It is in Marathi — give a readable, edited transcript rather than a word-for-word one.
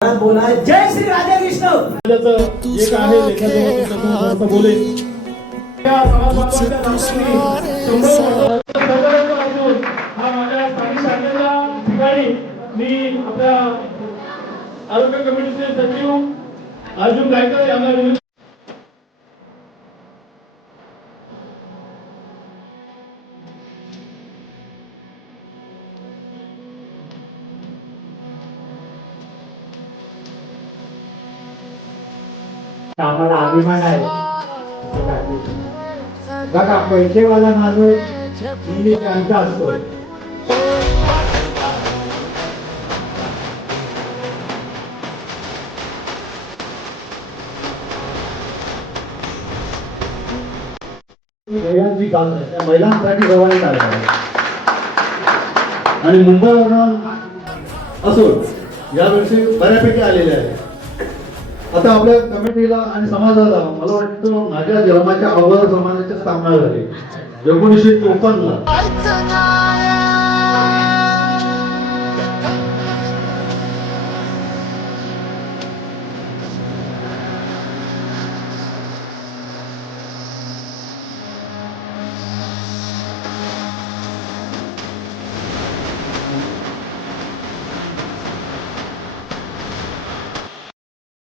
बोला जय श्री राधे कृष्ण एक आहे लेखाचं बोले या समाजबांधवांच्या नात्याने हा माझ्या स्थानिक शाखेच्या ठिकाणी मी आपल्या आरोग्य कमिटीचे सचिव अर्जुन गायकर यांना विनंती आम्हाला अभिमान आहे बघा पैसेवाला माणूस नेहमी त्यांचा असतो महिलांसाठी रवाना झाला आणि मुंबईवरून असो यावर्षी बऱ्यापैकी आलेले आहे. आता आपल्या कमिटीला आणि समाजाला मला वाटतं माझ्या जन्माच्या अगोदर समाजाच्या स्थापना झाली 1954 ला.